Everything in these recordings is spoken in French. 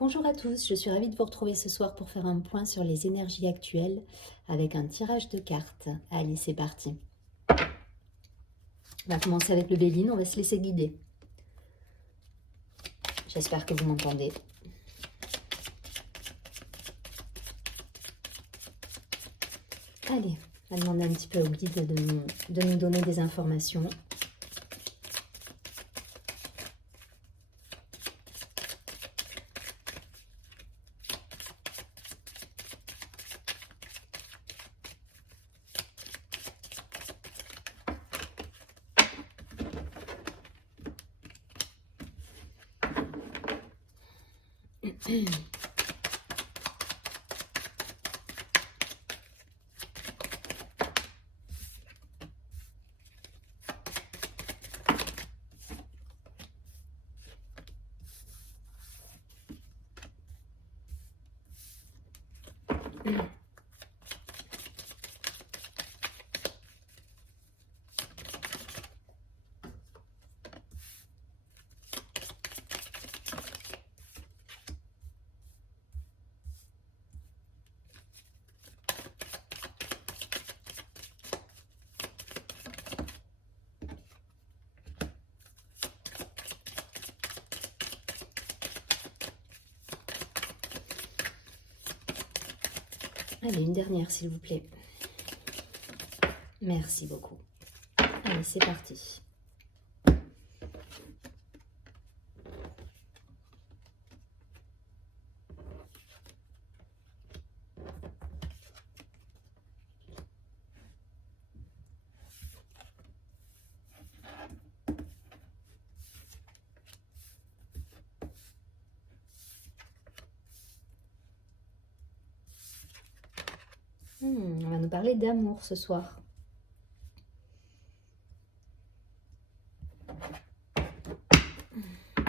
Bonjour à tous, je suis ravie de vous retrouver ce soir pour faire un point sur les énergies actuelles avec un tirage de cartes. Allez, c'est parti. On va commencer avec le Béline, on va se laisser guider. J'espère que vous m'entendez. Allez, on va demander un petit peu au guide de nous donner des informations. Allez, une dernière s'il vous plaît. Merci beaucoup. Allez, c'est parti. On va nous parler d'amour ce soir.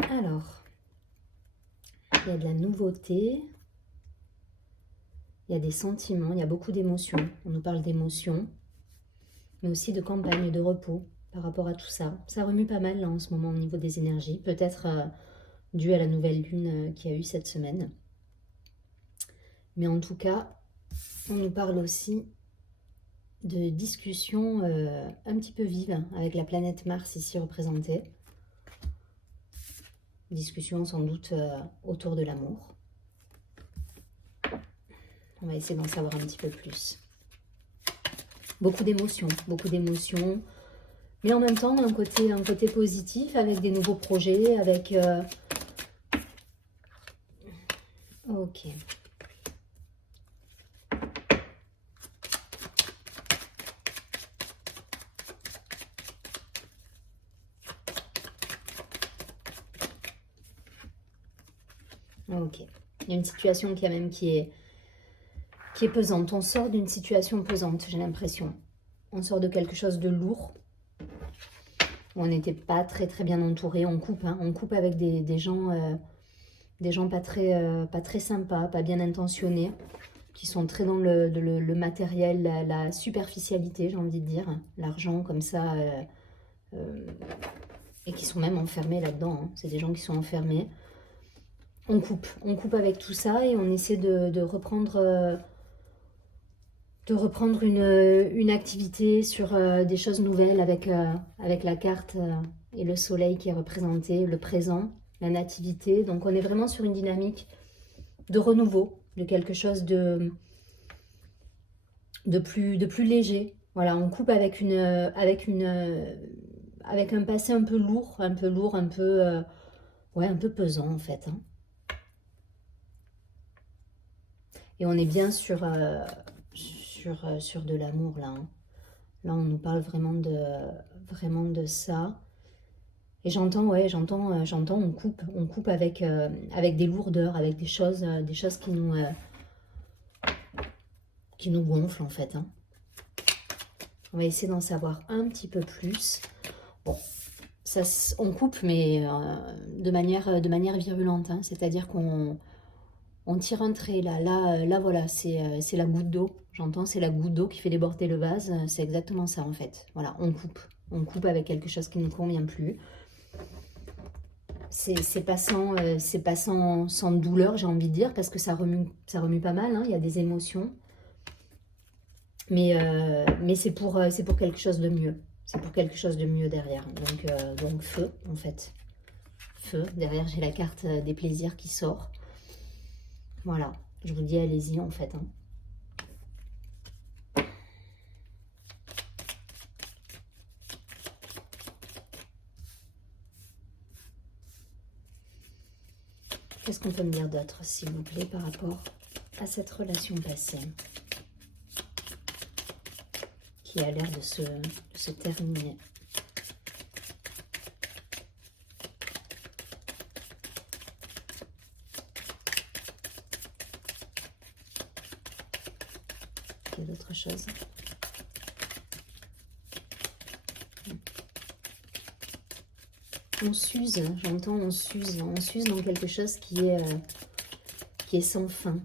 Alors, il y a de la nouveauté, il y a des sentiments, il y a beaucoup d'émotions. On nous parle d'émotions, mais aussi de campagne, de repos par rapport à tout ça. Ça remue pas mal là en ce moment au niveau des énergies, peut-être dû à la nouvelle lune qu'il y a eu cette semaine. Mais en tout cas, on nous parle aussi de discussions un petit peu vives avec la planète Mars ici représentée. Discussion sans doute autour de l'amour. On va essayer d'en savoir un petit peu plus. Beaucoup d'émotions, mais en même temps un côté positif avec des nouveaux projets, avec... Ok. Ok. Il y a une situation quand même qui est pesante. On sort d'une situation pesante, j'ai l'impression. On sort de quelque chose de lourd. Où on n'était pas très bien entouré. On coupe, hein. On coupe avec des gens pas très sympas, pas bien intentionnés, qui sont très dans le matériel, la superficialité, j'ai envie de dire. L'argent comme ça. Et qui sont même enfermés là-dedans. Hein. C'est des gens qui sont enfermés. On coupe avec tout ça et on essaie de reprendre une activité sur des choses nouvelles avec la carte et le soleil qui est représenté, le présent, la nativité. Donc on est vraiment sur une dynamique de renouveau, de quelque chose de plus léger. Voilà, on coupe avec un passé un peu lourd, un peu pesant en fait. Hein. Et on est bien sur de l'amour là. Hein. Là, on nous parle vraiment de ça. Et j'entends, on coupe avec des lourdeurs, avec des choses qui nous gonflent en fait. Hein. On va essayer d'en savoir un petit peu plus. Bon, ça, on coupe, mais de manière virulente. Hein. C'est-à-dire qu'on tire un trait là. Là voilà, c'est la goutte d'eau. J'entends, c'est la goutte d'eau qui fait déborder le vase. C'est exactement ça en fait. Voilà, on coupe. On coupe avec quelque chose qui ne nous convient plus. c'est pas, c'est pas sans douleur, j'ai envie de dire, parce que ça remue pas mal, hein, il y a des émotions. Mais c'est pour quelque chose de mieux. C'est pour quelque chose de mieux derrière. Donc feu, en fait. Feu. Derrière, j'ai la carte des plaisirs qui sort. Voilà. Je vous dis, allez-y, en fait. Hein. Qu'est-ce qu'on peut me dire d'autre, s'il vous plaît, par rapport à cette relation passée qui a l'air de se terminer? Il y a d'autres choses. On s'use, j'entends on s'use dans quelque chose qui est sans fin.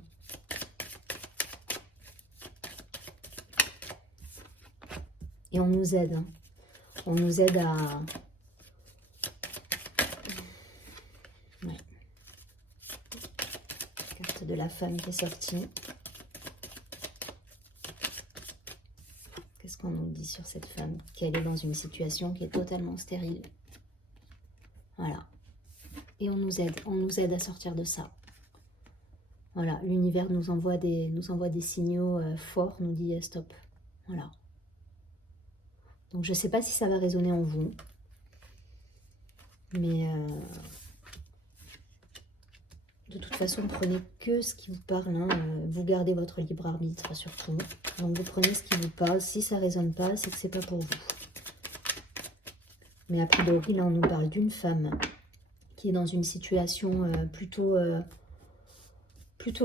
Et on nous aide. Hein. On nous aide à... Ouais. Carte de la femme qui est sortie. Qu'est-ce qu'on nous dit sur cette femme? Qu'elle est dans une situation qui est totalement stérile. Voilà. Et on nous aide à sortir de ça. Voilà, l'univers nous envoie des signaux forts, nous dit stop. Voilà. Donc je ne sais pas si ça va résonner en vous. Mais de toute façon, prenez que ce qui vous parle. Hein. Vous gardez votre libre arbitre surtout. Donc vous prenez ce qui vous parle. Si ça ne résonne pas, c'est que ce n'est pas pour vous. Mais a priori, là, on nous parle d'une femme qui est dans une situation plutôt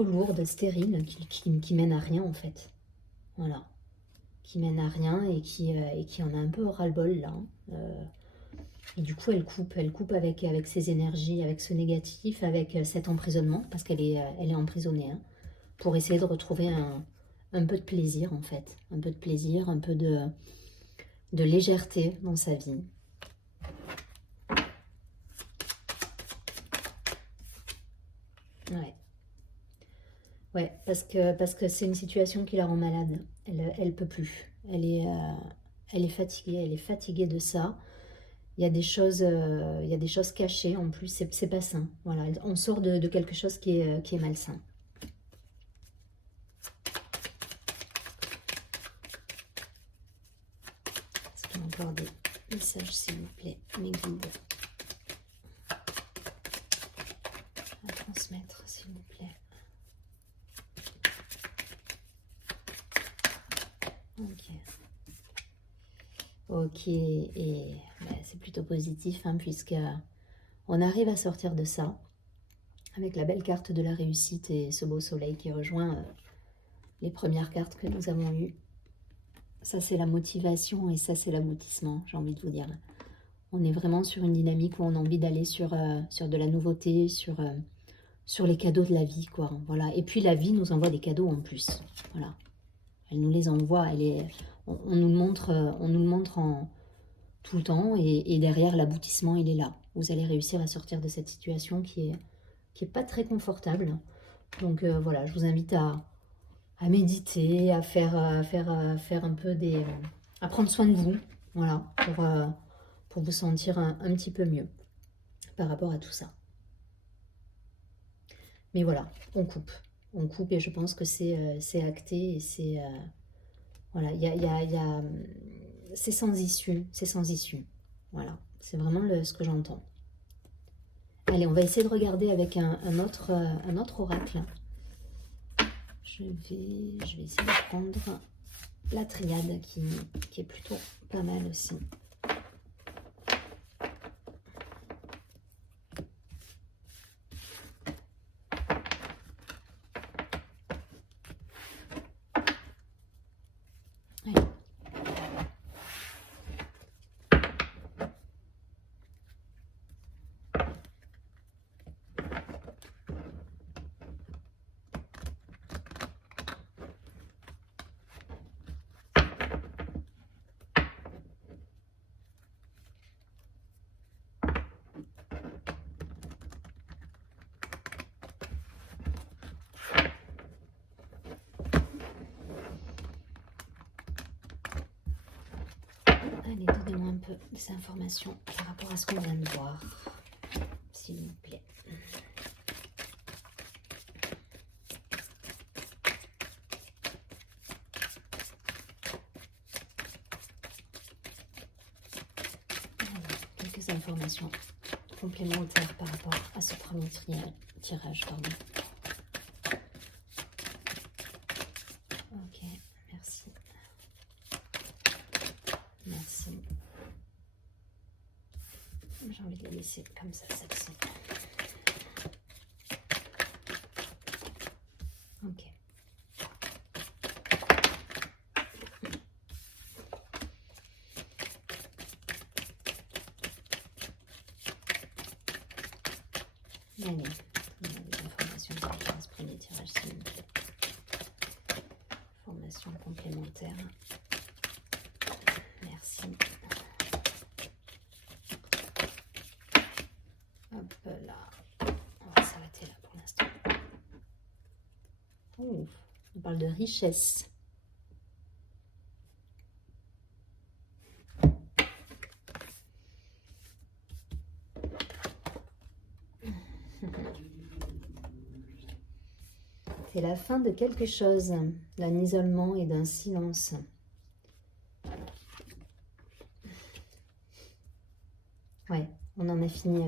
lourde, stérile, qui mène à rien en fait. Voilà. Qui mène à rien et qui en a un peu ras-le-bol là. Et du coup, elle coupe avec ses énergies, avec ce négatif, avec cet emprisonnement, parce qu'elle est emprisonnée, hein, pour essayer de retrouver un peu de plaisir en fait. Un peu de plaisir, un peu de légèreté dans sa vie. Ouais. Ouais, parce que c'est une situation qui la rend malade. Elle peut plus. Elle est fatiguée de ça. Il y a des choses cachées en plus. C'est pas sain. Voilà, on sort de quelque chose qui est malsain. Est-ce qu'il y a encore des messages, s'il vous plaît, mes guides, à transmettre, s'il vous plaît. Ok, et bah, c'est plutôt positif, hein, puisque on arrive à sortir de ça, avec la belle carte de la réussite et ce beau soleil qui rejoint les premières cartes que nous avons eues. Ça, c'est la motivation et ça, c'est l'aboutissement, j'ai envie de vous dire. On est vraiment sur une dynamique où on a envie d'aller sur de la nouveauté, sur les cadeaux de la vie, quoi. Voilà. Et puis, la vie nous envoie des cadeaux en plus. Voilà. Elle nous les envoie, on nous le montre tout le temps et derrière l'aboutissement il est là. Vous allez réussir à sortir de cette situation qui est pas très confortable. Donc voilà, je vous invite à méditer, à faire un peu à prendre soin de vous, voilà, pour vous sentir un petit peu mieux par rapport à tout ça. Mais voilà, on coupe et je pense que c'est acté et c'est voilà, c'est sans issue, Voilà, c'est vraiment ce que j'entends. Allez, on va essayer de regarder avec un autre oracle. Je vais essayer de prendre la triade qui est plutôt pas mal aussi. peu des informations par rapport à ce qu'on vient de voir, s'il vous plaît. Quelques informations complémentaires par rapport à ce premier tirage. Pardon. Ok, merci. Merci. J'ai envie de les laisser comme ça, celle-ci. Ok. Allez, on a des informations par rapport à ce premier tirage, s'il vous plaît. Informations complémentaires. Merci. Hop là. On va s'arrêter là pour l'instant. Oh, on parle de richesse. C'est la fin de quelque chose, d'un isolement et d'un silence. Ouais, on en a fini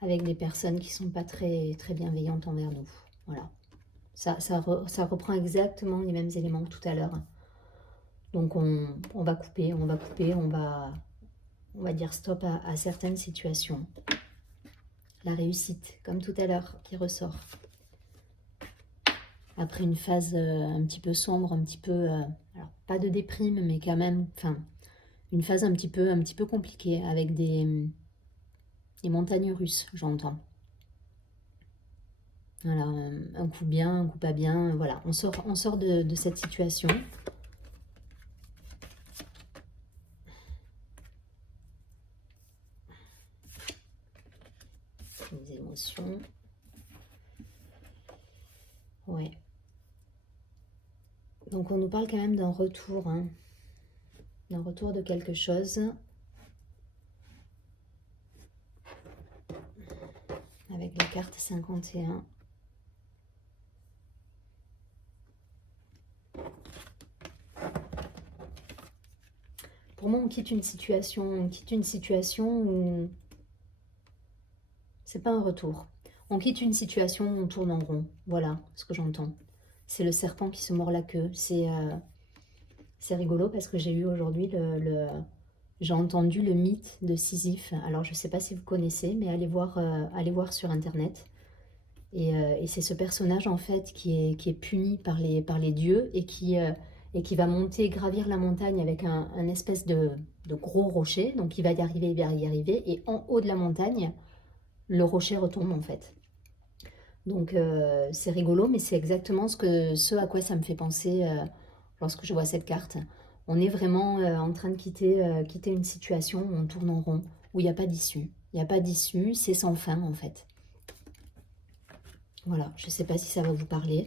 avec des personnes qui sont pas très bienveillantes envers nous. Voilà. Ça reprend exactement les mêmes éléments que tout à l'heure. Donc on va couper, on va dire stop à certaines situations. La réussite, comme tout à l'heure, qui ressort. Après une phase un petit peu sombre, un petit peu, alors pas de déprime, mais quand même, enfin, une phase un petit peu compliquée, avec des montagnes russes, j'entends. Voilà, un coup bien, un coup pas bien, voilà, on sort de cette situation. Les émotions. Ouais. Donc on nous parle quand même d'un retour, hein, d'un retour de quelque chose. Avec la carte 51. Pour moi, on quitte une situation où c'est pas un retour. On quitte une situation où on tourne en rond. Voilà ce que j'entends. C'est le serpent qui se mord la queue. C'est rigolo parce que j'ai eu aujourd'hui j'ai entendu le mythe de Sisyphe. Alors je ne sais pas si vous connaissez, mais allez voir sur internet. Et c'est ce personnage en fait qui est puni par les dieux et qui va gravir la montagne avec un espèce de gros rocher. Donc il va y arriver. Et en haut de la montagne, le rocher retombe en fait. Donc c'est rigolo, mais c'est exactement ce à quoi ça me fait penser lorsque je vois cette carte. On est vraiment en train de quitter une situation où on tourne en rond, où il n'y a pas d'issue. Il n'y a pas d'issue, c'est sans fin en fait. Voilà, je ne sais pas si ça va vous parler.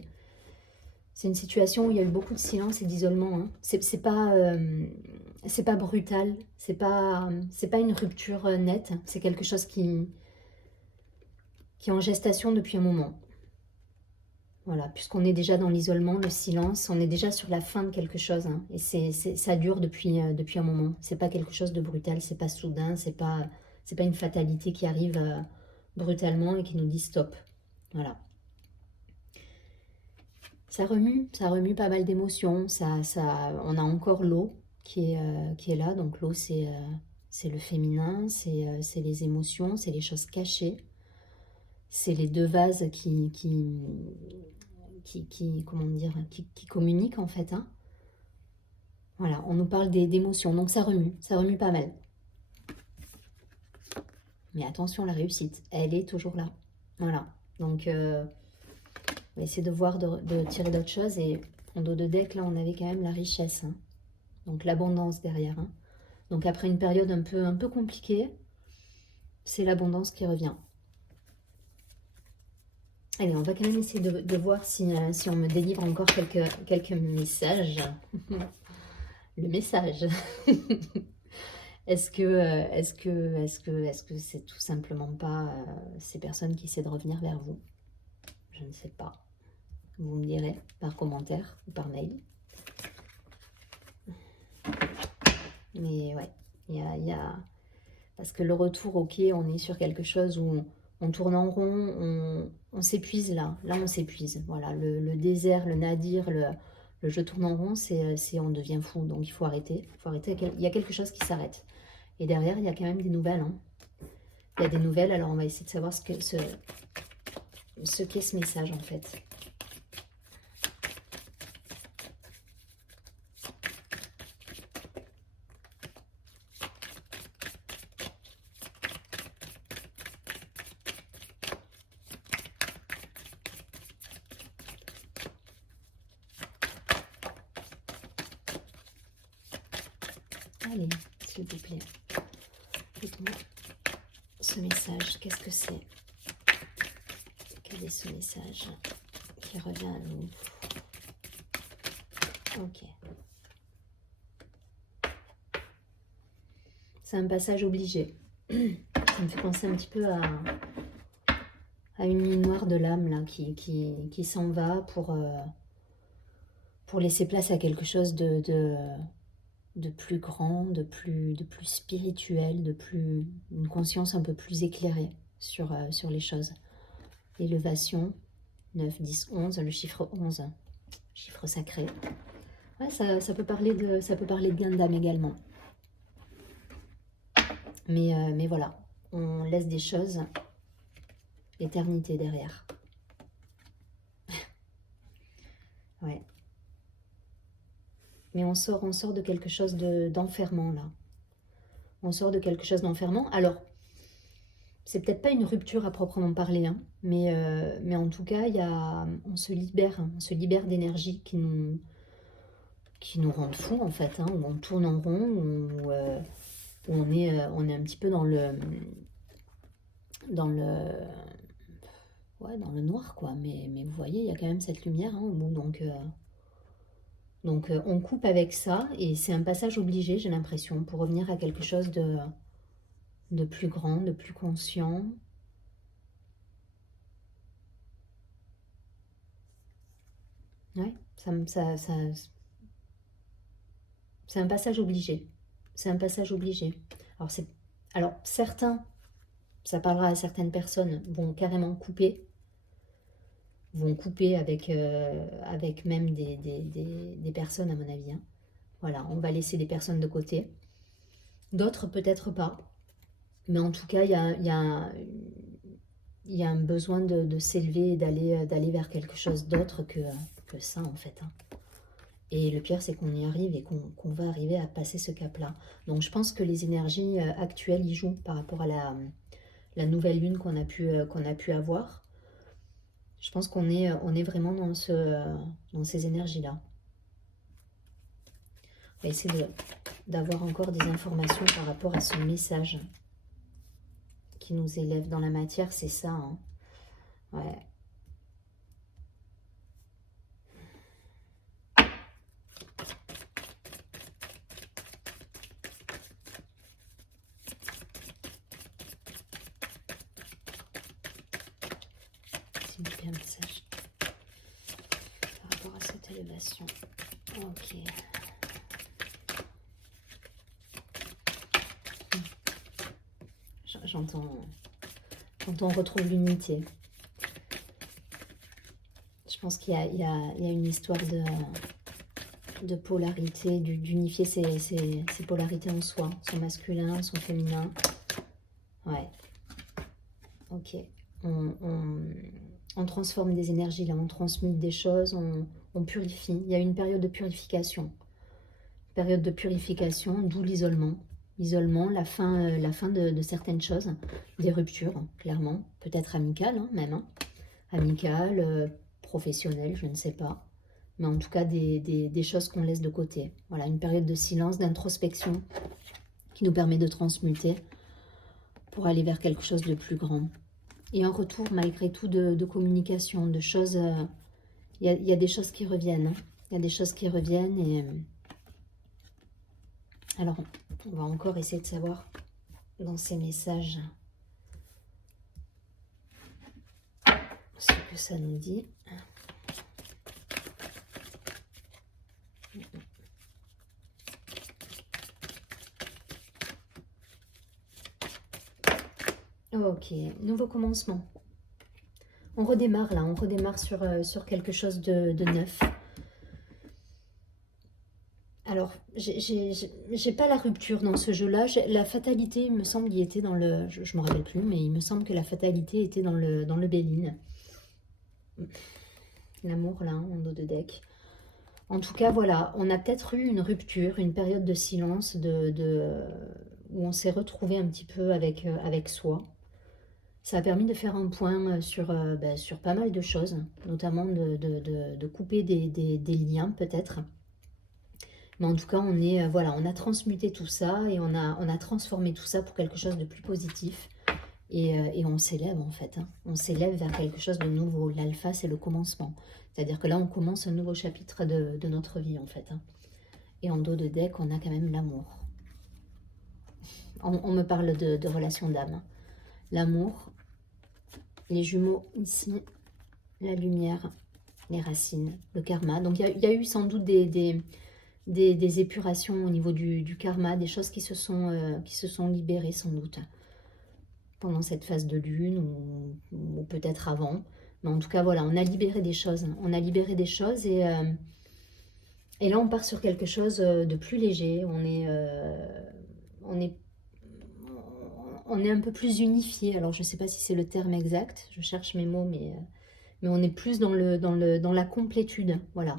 C'est une situation où il y a eu beaucoup de silence et d'isolement. Hein. C'est pas brutal, c'est pas une rupture nette. C'est quelque chose qui est en gestation depuis un moment. Voilà, puisqu'on est déjà dans l'isolement, le silence, on est déjà sur la fin de quelque chose. Hein, et ça dure depuis un moment. C'est pas quelque chose de brutal, c'est pas soudain, c'est pas une fatalité qui arrive brutalement et qui nous dit stop. Voilà. Ça remue pas mal d'émotions. On a encore l'eau qui est là. Donc l'eau, c'est le féminin, c'est les émotions, c'est les choses cachées. C'est les deux vases qui communiquent en fait. Hein. Voilà, on nous parle d'émotions. Donc ça remue pas mal. Mais attention, la réussite, elle est toujours là. Voilà, donc... on va essayer de voir, de tirer d'autres choses. Et en dos de deck, là, on avait quand même la richesse. Hein. Donc l'abondance derrière. Hein. Donc après une période un peu compliquée, c'est l'abondance qui revient. Allez, on va quand même essayer de voir si on me délivre encore quelques messages. Le message. Est-ce que c'est tout simplement pas ces personnes qui essaient de revenir vers vous? Je ne sais pas. Vous me direz par commentaire ou par mail. Mais ouais, il y a... Parce que le retour, ok, on est sur quelque chose où on tourne en rond, on s'épuise là. Là, on s'épuise. Voilà, le désert, le nadir, le je tourne en rond, c'est on devient fou. Donc, il faut arrêter. Il faut arrêter. Il y a quelque chose qui s'arrête. Et derrière, il y a quand même des nouvelles. Hein. Il y a des nouvelles, alors on va essayer de savoir ce qu'est ce message, en fait. Allez, s'il vous plaît, dites-moi ce message, qu'est-ce que c'est? Quel est ce message qui revient à nous? Ok. C'est un passage obligé. Ça me fait penser un petit peu à une ligne noire de l'âme là qui s'en va pour laisser place à quelque chose de plus grand, de plus spirituel, une conscience un peu plus éclairée sur les choses. Élévation, 9, 10, 11, le chiffre 11, chiffre sacré. Ouais, ça peut parler de gain d'âme également. Mais voilà, on laisse des choses, l'éternité derrière. Ouais. Mais on sort de quelque chose d'enfermant là. On sort de quelque chose d'enfermant. Alors, c'est peut-être pas une rupture à proprement parler, hein, mais en tout cas, on se libère d'énergie qui nous rendent fous en fait, hein, où on tourne en rond, où on est un petit peu dans le noir quoi. Mais vous voyez, il y a quand même cette lumière hein, au bout, donc on coupe avec ça et c'est un passage obligé, j'ai l'impression, pour revenir à quelque chose de plus grand, de plus conscient. Ouais, c'est un passage obligé. C'est un passage obligé. Alors certains, ça parlera à certaines personnes, vont carrément couper, avec même des personnes à mon avis. Hein. Voilà, on va laisser des personnes de côté. D'autres peut-être pas. Mais en tout cas, il y a un besoin de s'élever et d'aller vers quelque chose d'autre que ça en fait. Hein. Et le pire, c'est qu'on y arrive et qu'on va arriver à passer ce cap-là. Donc je pense que les énergies actuelles y jouent par rapport à la nouvelle lune qu'on a pu avoir. Je pense qu'on est vraiment dans ces énergies-là. On va essayer d'avoir encore des informations par rapport à ce message qui nous élève dans la matière, c'est ça. Hein. Ouais. C'est un message par rapport à cette élévation. Ok. J'entends quand on retrouve l'unité. Je pense qu'il y a une histoire de polarité, d'unifier ces polarités en soi, son masculin, son féminin. Ouais. Ok. On transforme des énergies là, on transmute des choses, on purifie. Il y a une période de purification. Période de purification, d'où l'isolement. L'isolement, la fin de certaines choses, des ruptures, clairement, peut-être amicales hein, même, hein. Amicales, professionnelles, je ne sais pas, mais en tout cas des choses qu'on laisse de côté. Voilà, une période de silence, d'introspection qui nous permet de transmuter pour aller vers quelque chose de plus grand. Et un retour malgré tout de communication, de choses, il y a des choses qui reviennent, hein. Il y a des choses qui reviennent et... Alors, On va encore essayer de savoir dans ces messages ce que ça nous dit. Ok, nouveau commencement. On redémarre là, on redémarre sur quelque chose de neuf. Alors, j'ai pas la rupture dans ce jeu-là. La fatalité, il me semble, y était dans le... Je me rappelle plus, mais il me semble que la fatalité était dans le Béline. L'amour, là, en dos de deck. En tout cas, voilà, on a peut-être eu une rupture, une période de silence, où on s'est retrouvé un petit peu avec soi. Ça a permis de faire un point sur pas mal de choses, notamment de couper des liens, peut-être. Mais en tout cas, on a transmuté tout ça et on a transformé tout ça pour quelque chose de plus positif. Et on s'élève en fait. Hein. On s'élève vers quelque chose de nouveau. L'alpha, c'est le commencement. C'est-à-dire que là, on commence un nouveau chapitre de notre vie en fait. Hein. Et en dos de deck, on a quand même l'amour. On me parle de relation d'âme. L'amour, les jumeaux ici, la lumière, les racines, le karma. Donc il y a eu sans doute des épurations au niveau du karma, des choses qui se sont libérées sans doute pendant cette phase de lune ou peut-être avant. Mais en tout cas, voilà, on a libéré des choses. On a libéré des choses et là, on part sur quelque chose de plus léger. On est un peu plus unifié. Alors, je ne sais pas si c'est le terme exact. Je cherche mes mots, mais on est plus dans la complétude. Voilà.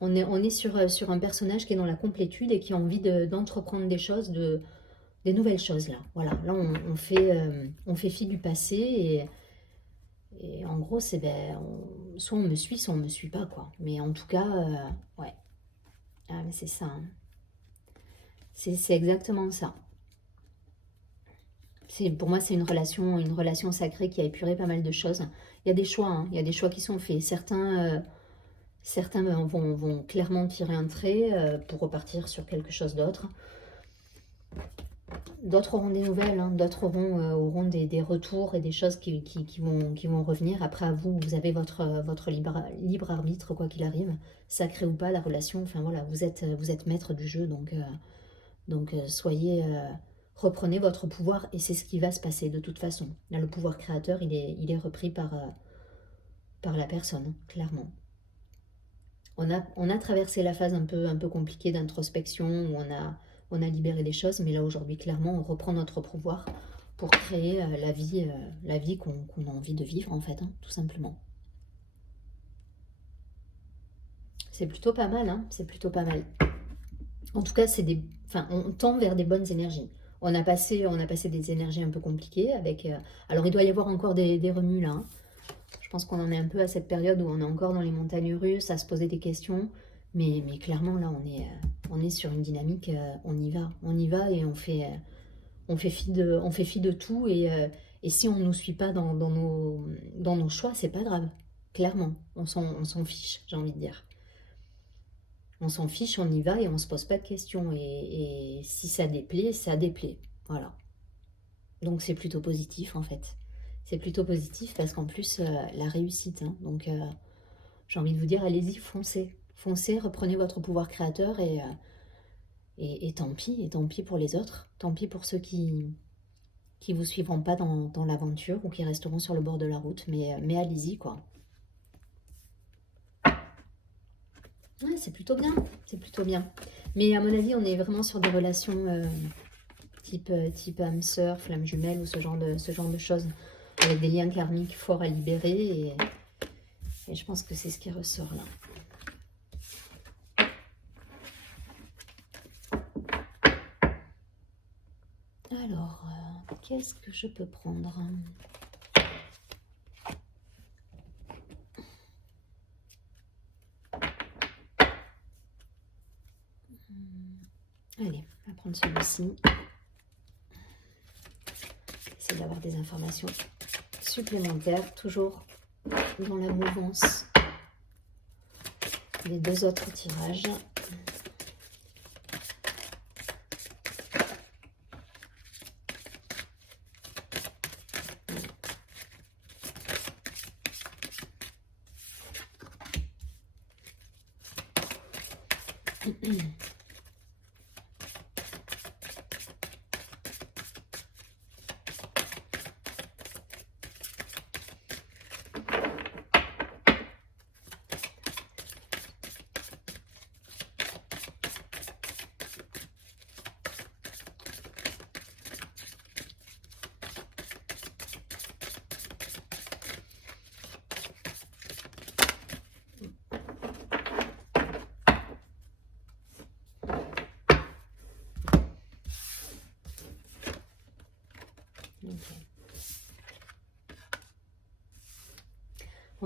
On est sur un personnage qui est dans la complétude et qui a envie d'entreprendre des choses, des nouvelles choses là. Voilà, là on fait fi du passé et en gros c'est soit on me suit, soit on me suit pas quoi. Mais en tout cas, ouais, ah, mais c'est ça. Hein. C'est exactement ça. Pour moi c'est une relation sacrée qui a épuré pas mal de choses. Il y a des choix, hein, il y a des choix qui sont faits. Certains vont clairement tirer un trait pour repartir sur quelque chose d'autre. D'autres auront des nouvelles, hein. D'autres auront des retours et des choses qui vont revenir. Après, à vous, vous avez votre libre arbitre, quoi qu'il arrive, sacré ou pas, la relation. Enfin voilà, vous êtes maître du jeu, donc reprenez votre pouvoir et c'est ce qui va se passer de toute façon. Là, le pouvoir créateur, il est repris par la personne, clairement. On a traversé la phase un peu compliquée d'introspection où on a libéré des choses, mais là aujourd'hui clairement on reprend notre pouvoir pour créer la vie qu'on a envie de vivre en fait, hein, tout simplement. C'est plutôt pas mal, hein, c'est plutôt pas mal. En tout cas, on tend vers des bonnes énergies. On a passé des énergies un peu compliquées avec. Alors il doit y avoir encore des remue là. Hein. Je pense qu'on en est un peu à cette période où on est encore dans les montagnes russes, à se poser des questions. Mais clairement, là, on est sur une dynamique, on y va et on fait fi de tout. Et si on ne nous suit pas dans nos choix, c'est pas grave. Clairement, on s'en fiche, j'ai envie de dire. On s'en fiche, on y va et on se pose pas de questions. Et si ça déplaît, ça déplaît. Voilà. Donc c'est plutôt positif en fait. C'est plutôt positif parce qu'en plus, la réussite. Hein, donc j'ai envie de vous dire, allez-y, foncez. Foncez, reprenez votre pouvoir créateur et tant pis pour les autres. Tant pis pour ceux qui vous suivront pas dans l'aventure ou qui resteront sur le bord de la route. Mais allez-y, quoi. Ouais, c'est plutôt bien. C'est plutôt bien. Mais à mon avis, on est vraiment sur des relations type âme sœur, flamme jumelle ou ce genre de choses. Avec des liens karmiques forts à libérer. Et je pense que c'est ce qui ressort là. Alors, qu'est-ce que je peux prendre? Allez, on va prendre celui-ci. Essayer d'avoir des informations supplémentaires, toujours dans la mouvance des deux autres tirages.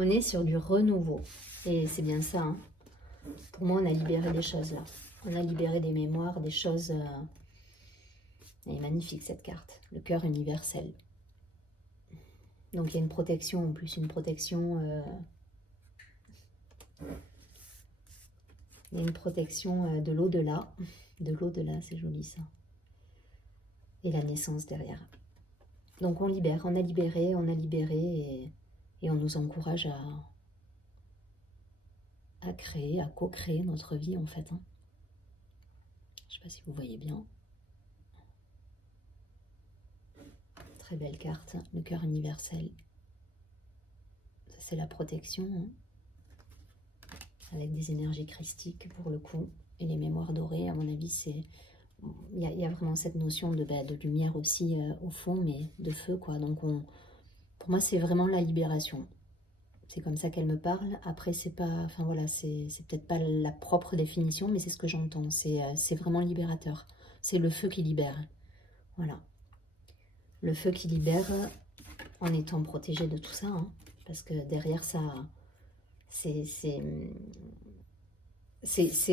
On est sur du renouveau. Et c'est bien ça. Hein. Pour moi, on a libéré des choses là. On a libéré des mémoires, des choses... Elle est magnifique cette carte. Le cœur universel. Donc il y a une protection, en plus une protection... Il y a une protection de l'au-delà. De l'au-delà, c'est joli ça. Et la naissance derrière. Donc on libère, on a libéré et on nous encourage à créer, à co-créer notre vie en fait. Hein. Je ne sais pas si vous voyez bien. Très belle carte, le cœur universel. Ça c'est la protection. Hein. Avec des énergies christiques pour le coup. Et les mémoires dorées, à mon avis, c'est... Il y a vraiment cette notion de lumière aussi au fond, mais de feu, quoi. Donc, pour moi, c'est vraiment la libération. C'est comme ça qu'elle me parle. Après, c'est pas... Enfin, voilà, c'est peut-être pas la propre définition, mais c'est ce que j'entends. C'est vraiment libérateur. C'est le feu qui libère. Voilà. Le feu qui libère en étant protégé de tout ça. Hein, parce que derrière ça...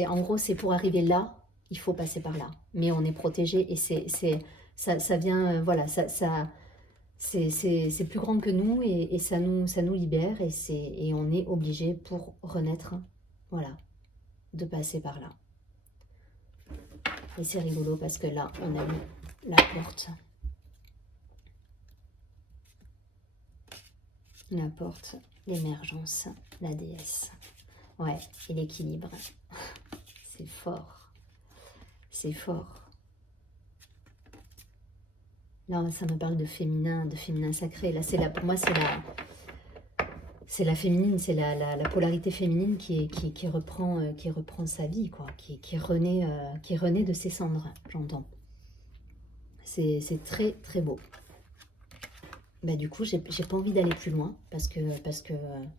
En gros, c'est pour arriver là, il faut passer par là. Mais on est protégé et ça vient, voilà, c'est plus grand que nous et ça nous libère et on est obligé pour renaître, voilà, de passer par là. Et c'est rigolo parce que là, on a mis la porte. La porte, l'émergence, la déesse. Ouais, et l'équilibre. C'est fort. C'est fort. Là, ça me parle de féminin sacré. Là, pour moi, c'est la féminine, c'est la polarité féminine qui reprend sa vie, quoi, qui renaît de ses cendres, j'entends. C'est très, très beau. Bah, du coup, j'ai pas envie d'aller plus loin, parce que,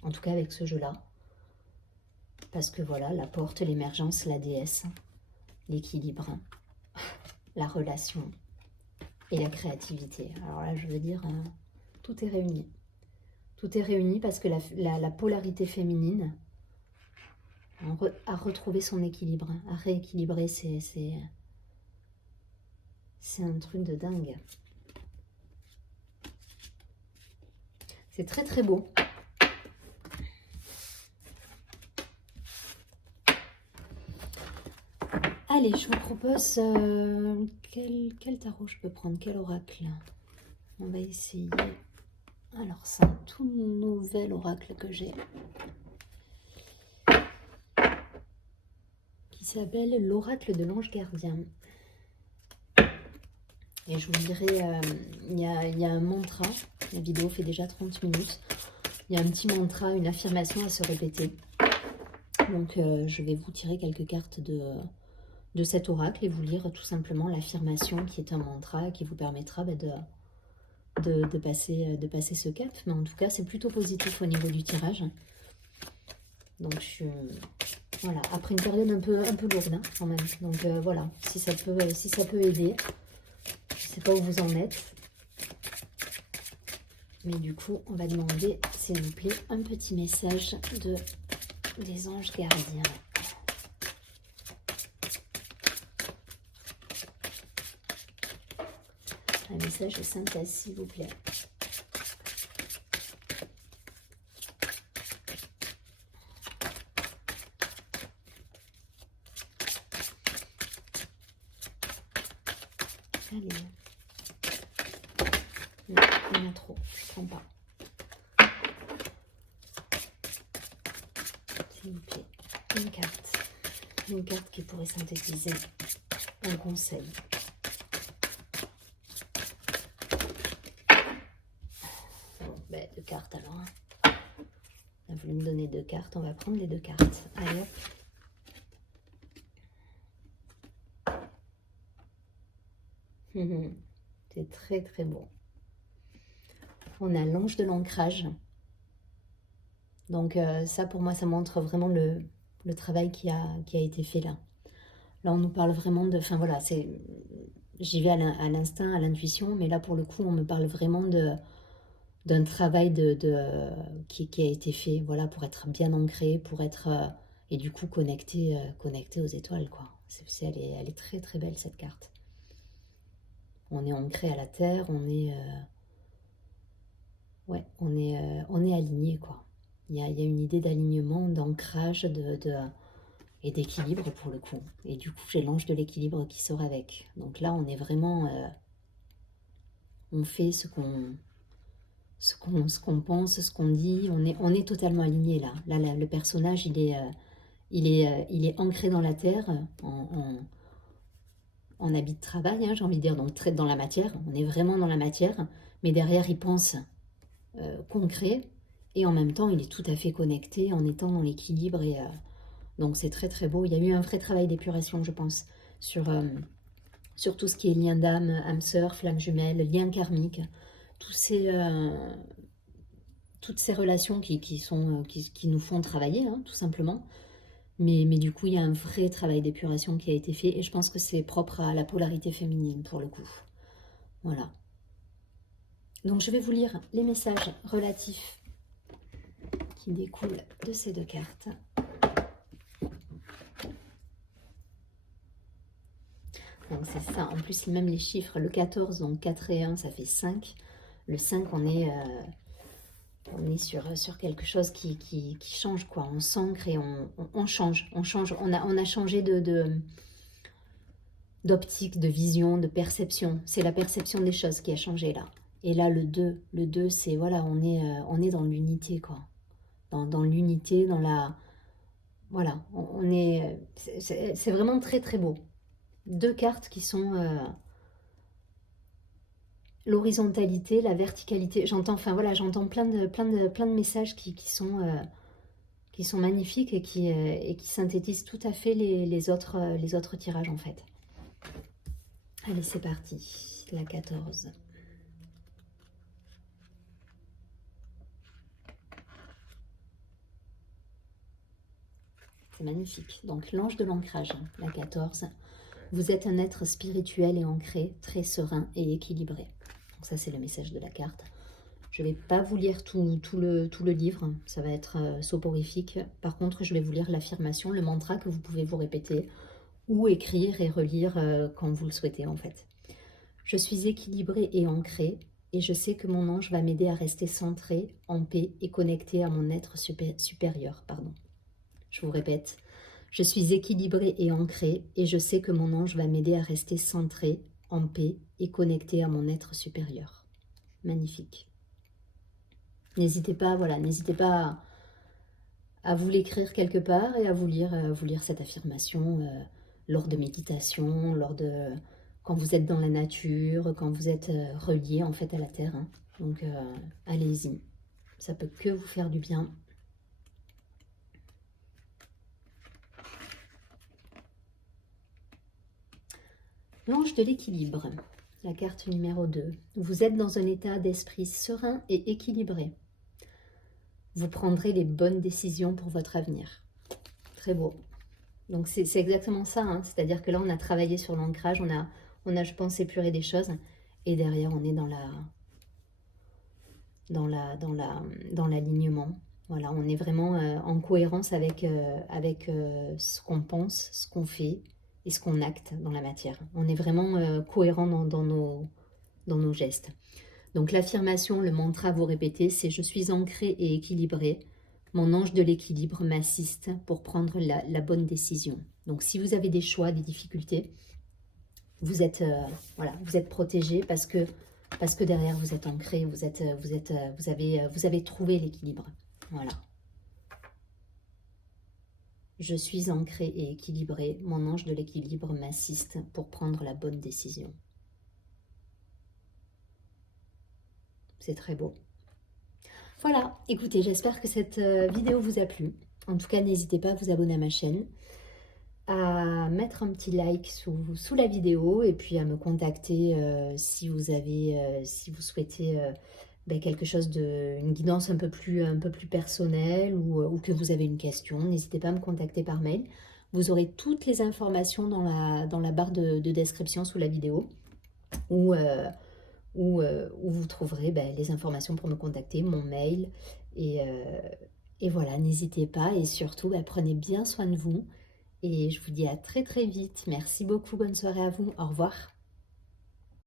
en tout cas avec ce jeu-là, parce que voilà, la porte, l'émergence, la déesse, l'équilibre, la relation et la créativité. Alors là, je veux dire, tout est réuni. Tout est réuni parce que la polarité féminine a retrouvé son équilibre, a rééquilibré, c'est un truc de dingue. C'est très très beau. Allez, je vous propose quel tarot je peux prendre, quel oracle. On va essayer. Alors, c'est un tout nouvel oracle que j'ai qui s'appelle l'oracle de l'ange gardien. Et je vous dirai, il y a un mantra. La vidéo fait déjà 30 minutes. Il y a un petit mantra, une affirmation à se répéter. Donc, je vais vous tirer quelques cartes de cet oracle et vous lire tout simplement l'affirmation qui est un mantra et qui vous permettra de passer ce cap. Mais en tout cas, c'est plutôt positif au niveau du tirage. Donc, voilà, après une période un peu lourde hein, quand même. Donc, voilà, si ça peut aider. Je ne sais pas où vous en êtes. Mais du coup, on va demander, s'il vous plaît, un petit message des anges gardiens. Un message de synthèse, s'il vous plaît. Allez. Non, il y en a trop, je ne prends pas. S'il vous plaît, une carte. Une carte qui pourrait synthétiser un conseil. Bon, ben, 2 cartes alors. Hein. On a voulu me donner 2 cartes, on va prendre les 2 cartes. Allez hop. C'est très très beau. On a l'ange de l'ancrage. Donc ça pour moi ça montre vraiment le travail qui a été fait là. Là on nous parle vraiment de... Enfin voilà, j'y vais à l'instinct, à l'intuition, mais là pour le coup on me parle vraiment d'un travail qui a été fait, voilà, pour être bien ancré, pour être... et du coup connecté aux étoiles, quoi. Elle est très très belle cette carte. On est ancré à la terre, on est... ouais, on est aligné, quoi. Il y a une idée d'alignement, d'ancrage, et d'équilibre pour le coup. Et du coup, j'ai l'ange de l'équilibre qui sort avec. Donc là, on est vraiment... on fait ce qu'on pense, ce qu'on dit. On est totalement aligné là. Là, le personnage, il est ancré dans la terre, en habit de travail, hein, j'ai envie de dire, donc très dans la matière. On est vraiment dans la matière. Mais derrière, il pense concret. Et en même temps, il est tout à fait connecté en étant dans l'équilibre. Et donc, c'est très, très beau. Il y a eu un vrai travail d'épuration, je pense, sur tout ce qui est lien d'âme, âme sœur, flamme jumelle, lien karmique. Toutes ces relations qui nous font travailler, hein, tout simplement. Mais du coup, il y a un vrai travail d'épuration qui a été fait. Et je pense que c'est propre à la polarité féminine, pour le coup. Voilà. Donc, je vais vous lire les messages relatifs qui découlent de ces 2 cartes. Donc c'est ça, en plus même les chiffres, le 14, donc 4 et 1, ça fait 5. Le 5, on est sur quelque chose qui change, quoi. On s'ancre et on change. On a changé d'optique, de vision, de perception. C'est la perception des choses qui a changé là. Et là, le 2, c'est, voilà, on est dans l'unité, quoi. Dans l'unité, dans la... Voilà, c'est vraiment très très beau. 2 cartes qui sont l'horizontalité, la verticalité. J'entends plein de messages qui sont magnifiques et qui synthétisent tout à fait les autres tirages en fait. Allez, c'est parti, la 14. C'est magnifique. Donc l'ange de l'ancrage, la 14. Vous êtes un être spirituel et ancré, très serein et équilibré. Donc ça, c'est le message de la carte. Je ne vais pas vous lire tout le livre, ça va être soporifique. Par contre, je vais vous lire l'affirmation, le mantra que vous pouvez vous répéter ou écrire et relire quand vous le souhaitez en fait. Je suis équilibré et ancré et je sais que mon ange va m'aider à rester centré, en paix et connecté à mon être supérieur. Je vous répète. Je suis équilibré et ancré et je sais que mon ange va m'aider à rester centré, en paix et connecté à mon être supérieur. Magnifique. N'hésitez pas, voilà, n'hésitez pas à vous l'écrire quelque part et à vous lire cette affirmation lors de méditation, quand vous êtes dans la nature, quand vous êtes relié en fait à la terre. Hein. Donc allez-y, ça peut que vous faire du bien. L'ange de l'équilibre, la carte numéro 2. Vous êtes dans un état d'esprit serein et équilibré. Vous prendrez les bonnes décisions pour votre avenir. Très beau. Donc c'est exactement ça, hein. C'est-à-dire que là on a travaillé sur l'ancrage, on a je pense épuré des choses et derrière on est dans l'alignement. Voilà, on est vraiment en cohérence avec ce qu'on pense, ce qu'on fait et ce qu'on acte dans la matière. On est vraiment cohérent dans nos gestes. Donc l'affirmation, le mantra à vous répéter, c'est « Je suis ancré et équilibré. Mon ange de l'équilibre m'assiste pour prendre la bonne décision. » Donc si vous avez des choix, des difficultés, vous êtes protégé parce que derrière vous êtes ancré, vous avez trouvé l'équilibre. Voilà. Je suis ancrée et équilibrée. Mon ange de l'équilibre m'assiste pour prendre la bonne décision. C'est très beau. Voilà, écoutez, j'espère que cette vidéo vous a plu. En tout cas, n'hésitez pas à vous abonner à ma chaîne, à mettre un petit like sous la vidéo et puis à me contacter si vous souhaitez quelque chose une guidance un peu plus personnelle ou que vous avez une question. N'hésitez pas à me contacter par mail. Vous aurez toutes les informations dans la barre de description sous la vidéo où vous trouverez les informations pour me contacter, mon mail. Et voilà, n'hésitez pas et surtout, prenez bien soin de vous. Et je vous dis à très très vite. Merci beaucoup, bonne soirée à vous. Au revoir.